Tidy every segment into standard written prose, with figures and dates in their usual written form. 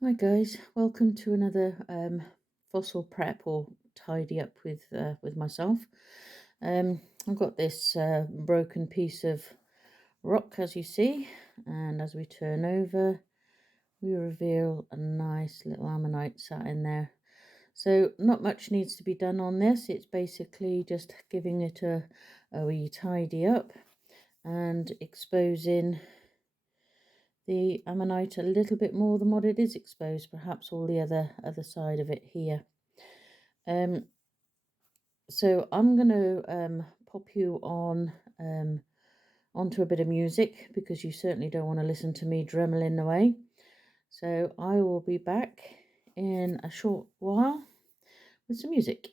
Hi guys, welcome to another fossil prep or tidy up with myself. I've got this broken piece of rock as you see, and as we turn over, we reveal a nice little ammonite sat in there. So not much needs to be done on this. It's basically just giving it a wee tidy up and exposing the ammonite a little bit more than what it is exposed, perhaps all the other side of it here. Um, so I'm going to pop you on onto a bit of music because you certainly don't want to listen to me dremeling away. So I will be back in a short while with some music.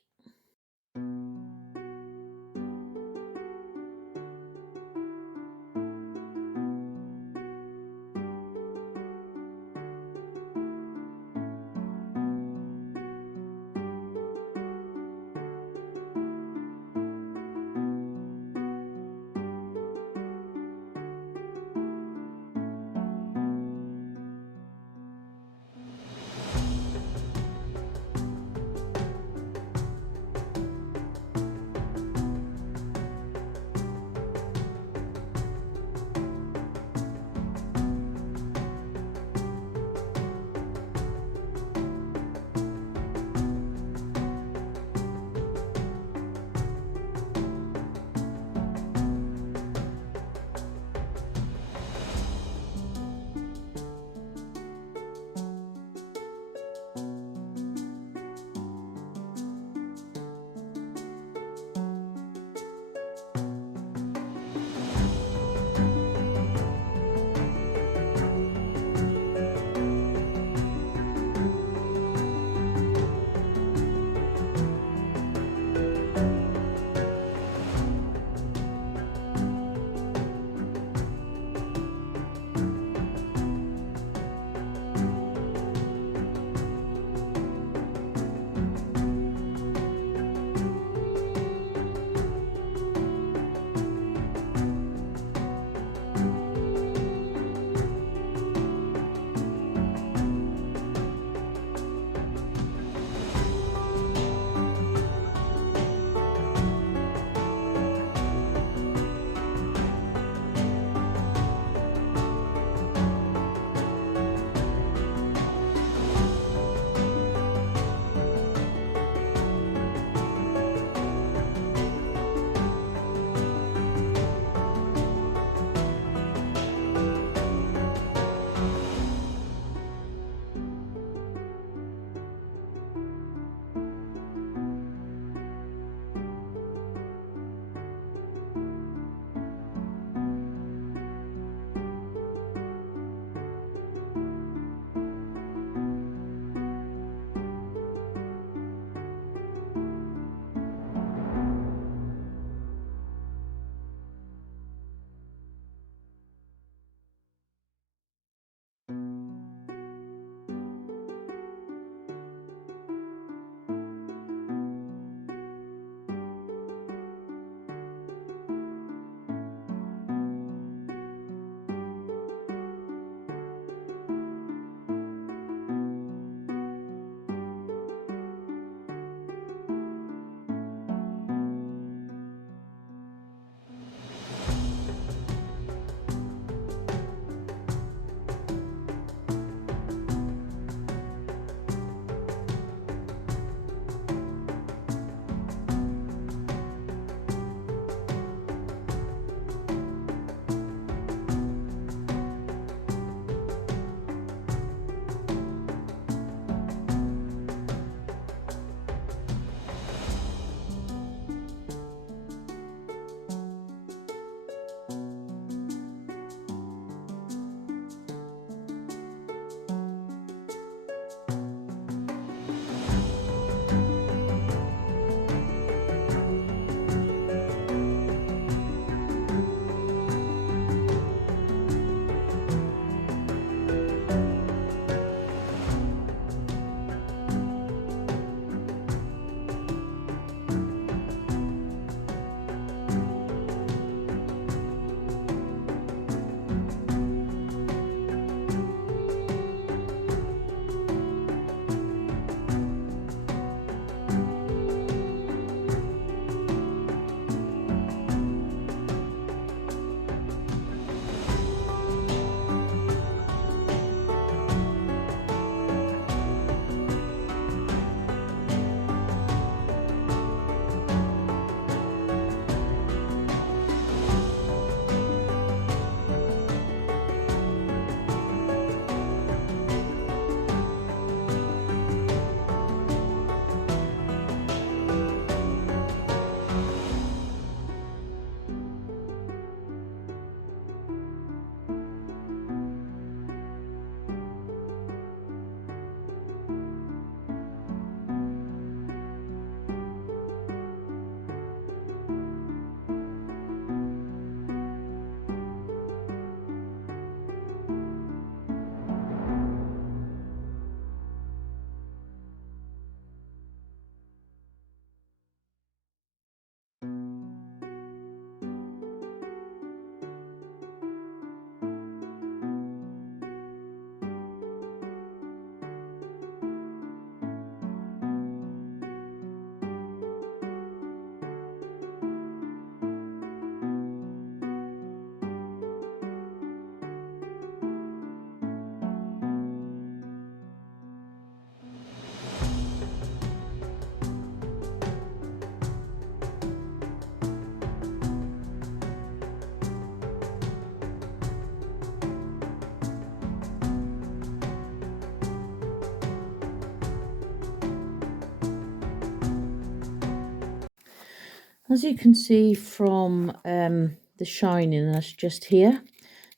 As you can see from the shining that's just here,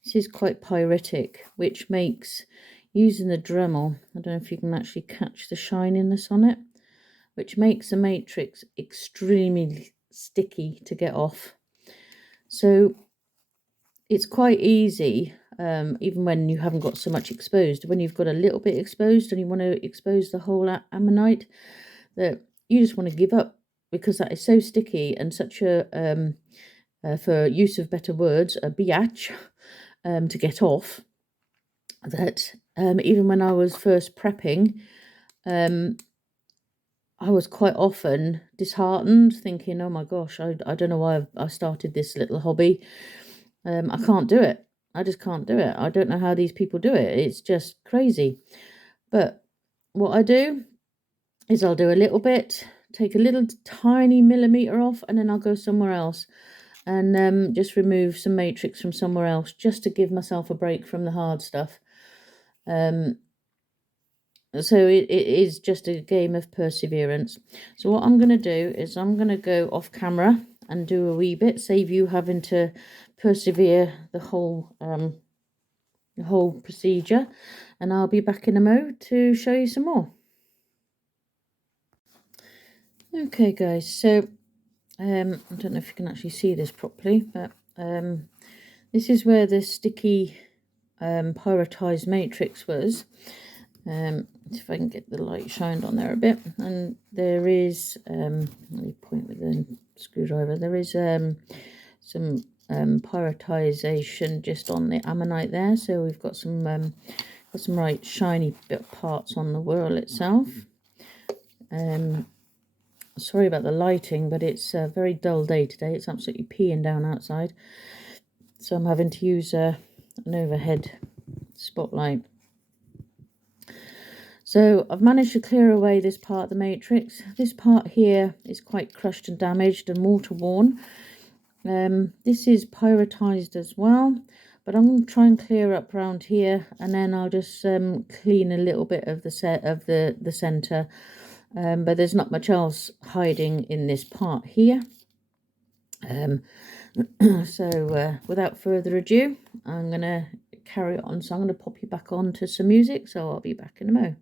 this is quite pyritic, which makes using the Dremel, I don't know if you can actually catch the shininess on it, which makes the matrix extremely sticky to get off. So it's quite easy, even when you haven't got so much exposed. When you've got a little bit exposed and you want to expose the whole ammonite, that you just want to give up, because that is so sticky and such a, for use of better words, a biatch to get off, that even when I was first prepping, I was quite often disheartened, thinking, oh my gosh, I don't know why I started this little hobby. I can't do it. I just can't do it. I don't know how these people do it. It's just crazy. But what I do is I'll do a little bit, take a little tiny millimeter off, and then I'll go somewhere else and just remove some matrix from somewhere else, just to give myself a break from the hard stuff. So it is just a game of perseverance. So what I'm going to do is I'm going to go off camera and do a wee bit, save you having to persevere the whole procedure, and I'll be back in a mo to show you some more. Okay guys, so I don't know if you can actually see this properly, but this is where the sticky pyritized matrix was. If I can get the light shined on there a bit, and there is let me point with the screwdriver, there is some pyritization just on the ammonite there, so we've got some right shiny bit parts on the whorl itself. Sorry about the lighting, but it's a very dull day today. It's absolutely peeing down outside, so I'm having to use an overhead spotlight. So I've managed to clear away this part of the matrix. This part here is quite crushed and damaged and water worn. This is pyritized as well, but I'm going to try and clear up around here, and then I'll just clean a little bit of the center. But there's not much else hiding in this part here. So without further ado, I'm going to carry on. So I'm going to pop you back on to some music, so I'll be back in a mo.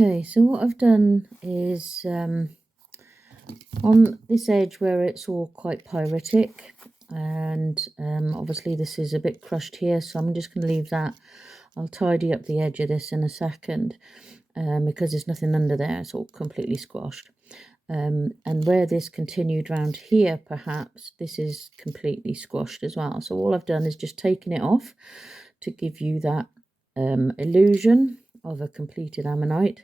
Okay, so what I've done is on this edge where it's all quite pyritic, and obviously this is a bit crushed here, so I'm just going to leave that. I'll tidy up the edge of this in a second, because there's nothing under there, it's all completely squashed. And where this continued round here, perhaps this is completely squashed as well. So all I've done is just taken it off to give you that illusion of a completed ammonite.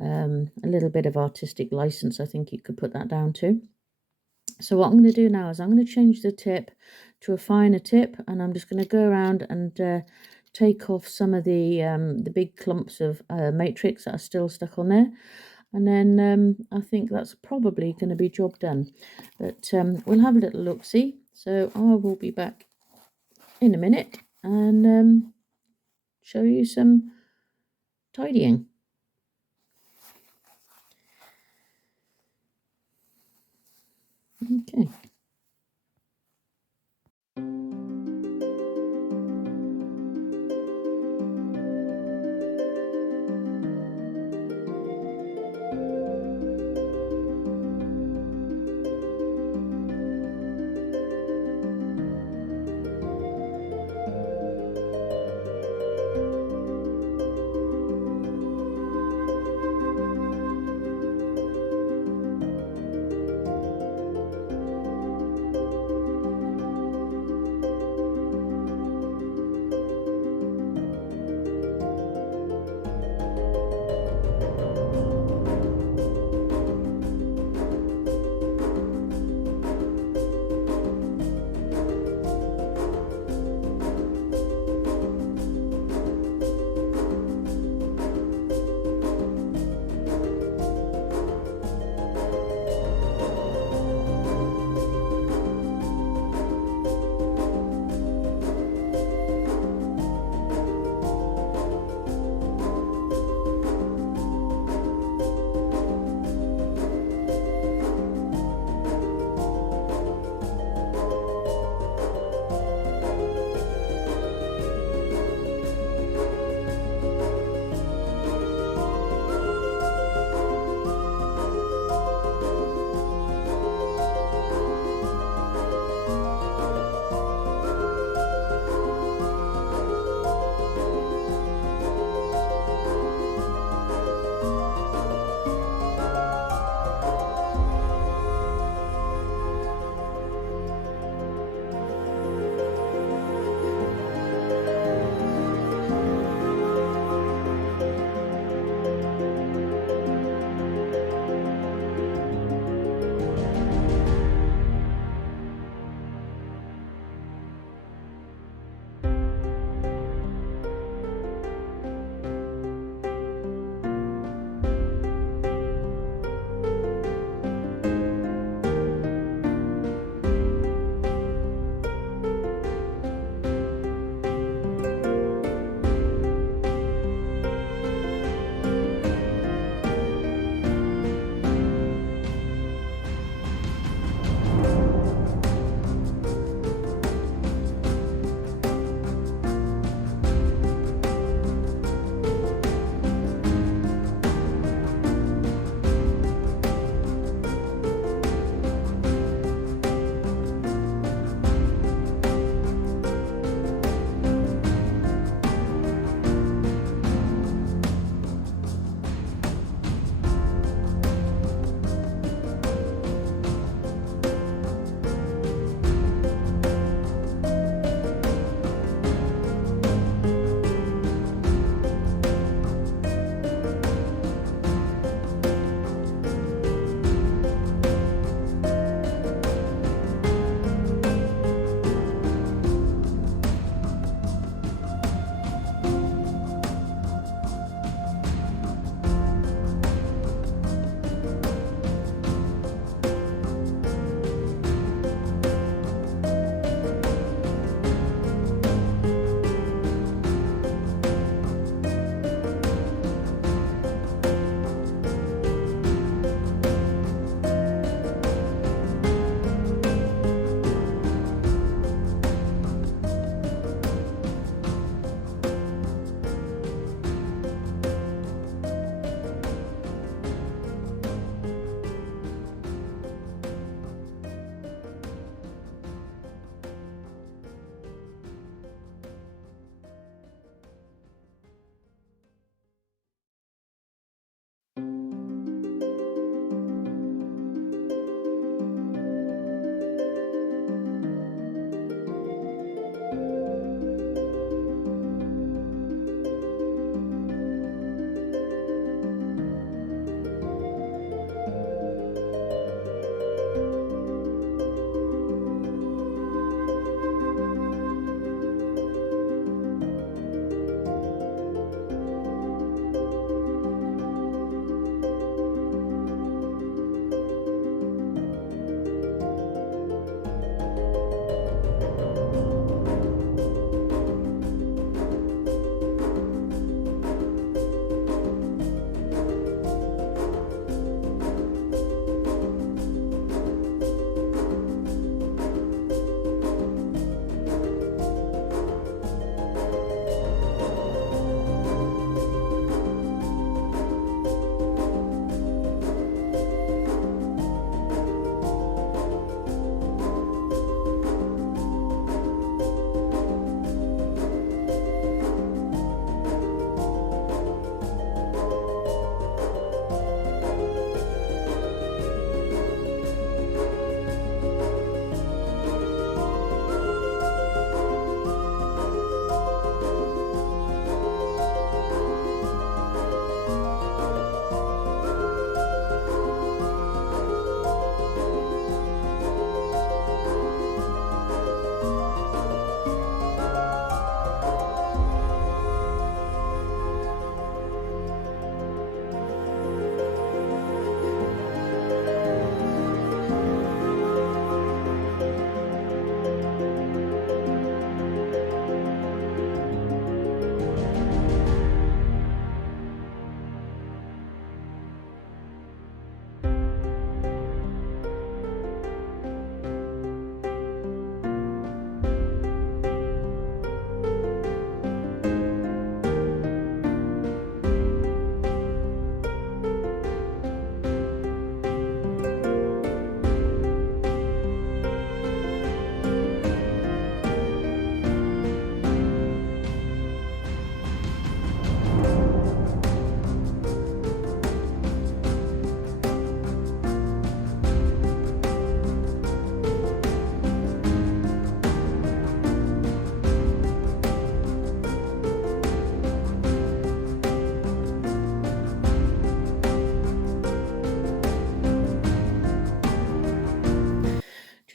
A little bit of artistic license, I think you could put that down to. So what I'm going to do now is I'm going to change the tip to a finer tip, and I'm just going to go around and take off some of the big clumps of matrix that are still stuck on there. And then I think that's probably going to be job done. But we'll have a little look-see. So I will be back in a minute and show you some tidying. Okay.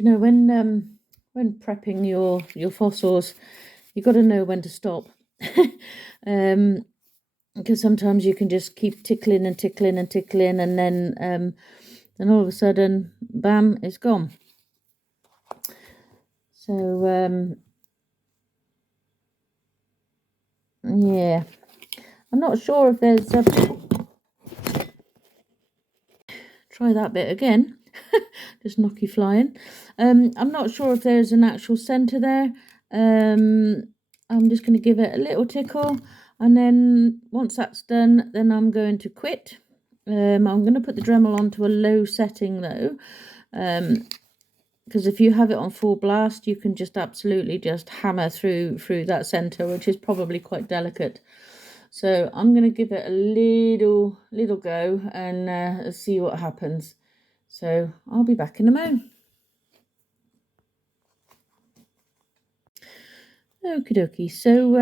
you know, when prepping your fossils, you've got to know when to stop. Because sometimes you can just keep tickling and tickling and tickling, and then all of a sudden, bam, it's gone. So yeah, I'm not sure if there's try that bit again. Just knock you flying. I'm not sure if there's an actual centre there. I'm just going to give it a little tickle, and then once that's done, then I'm going to quit. I'm going to put the Dremel onto a low setting though, because if you have it on full blast, you can just absolutely just hammer through that centre, which is probably quite delicate. So I'm going to give it a little go and see what happens. So I'll be back in a moment. Okie dokie. So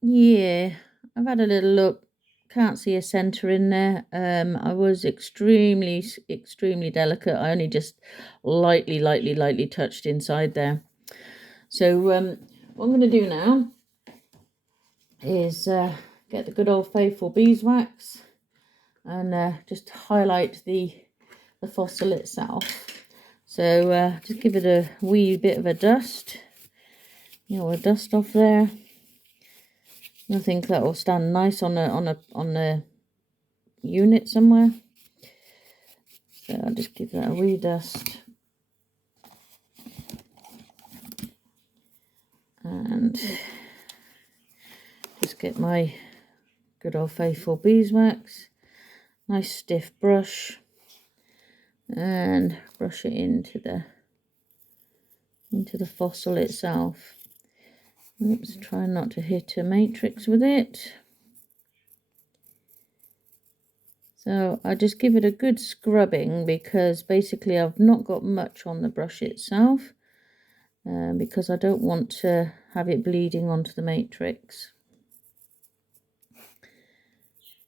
yeah, I've had a little look. Can't see a centre in there. I was extremely delicate. I only just lightly touched inside there. So what I'm going to do now is get the good old faithful beeswax and just highlight the fossil itself. So just give it a wee bit of a dust, a dust off there. I think that will stand nice on a unit somewhere. So I'll just give that a wee dust. And just get my good old faithful beeswax, nice stiff brush, and brush it into the fossil itself. Oops, try not to hit a matrix with it. So I just give it a good scrubbing, because basically I've not got much on the brush itself, because I don't want to have it bleeding onto the matrix.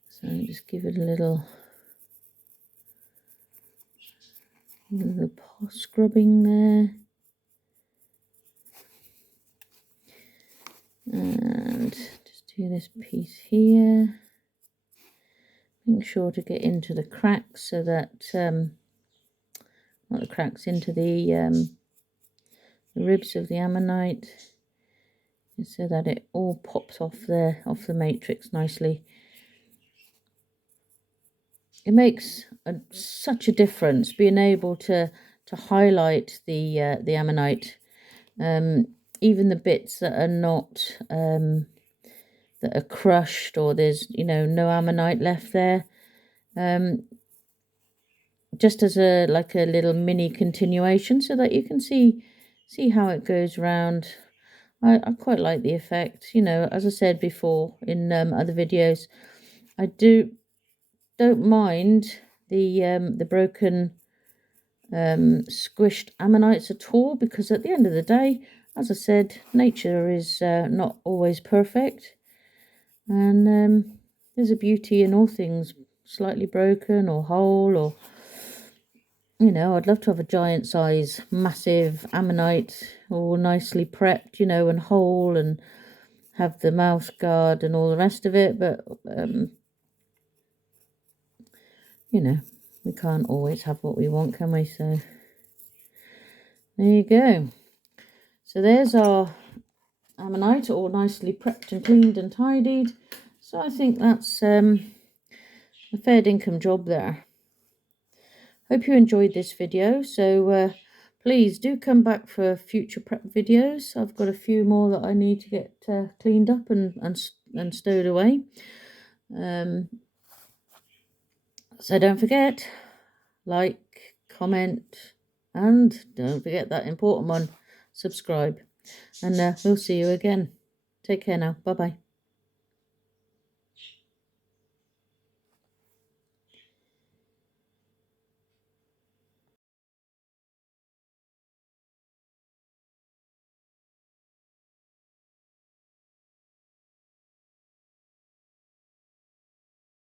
So just give it a little scrubbing there. And just do this piece here. Make sure to get into the cracks so that, not the cracks, into the ribs of the ammonite, so that it all pops off the matrix nicely. It makes such a difference being able to highlight the ammonite, even the bits that are not that are crushed, or there's no ammonite left there, just as a little mini continuation, so that you can see how it goes round. I quite like the effect. As I said before in other videos, I don't mind the broken squished ammonites at all, because at the end of the day, as I said, nature is not always perfect, and there's a beauty in all things slightly broken or whole, or I'd love to have a giant size massive ammonite all nicely prepped, and whole, and have the mouse guard and all the rest of it, but we can't always have what we want, can we? So there you go. So there's our ammonite all nicely prepped and cleaned and tidied. So I think that's a fair dinkum job there. Hope you enjoyed this video. So please do come back for future prep videos. I've got a few more that I need to get cleaned up and stowed away. So don't forget, like, comment, and don't forget that important one, subscribe. And we'll see you again. Take care now. Bye-bye.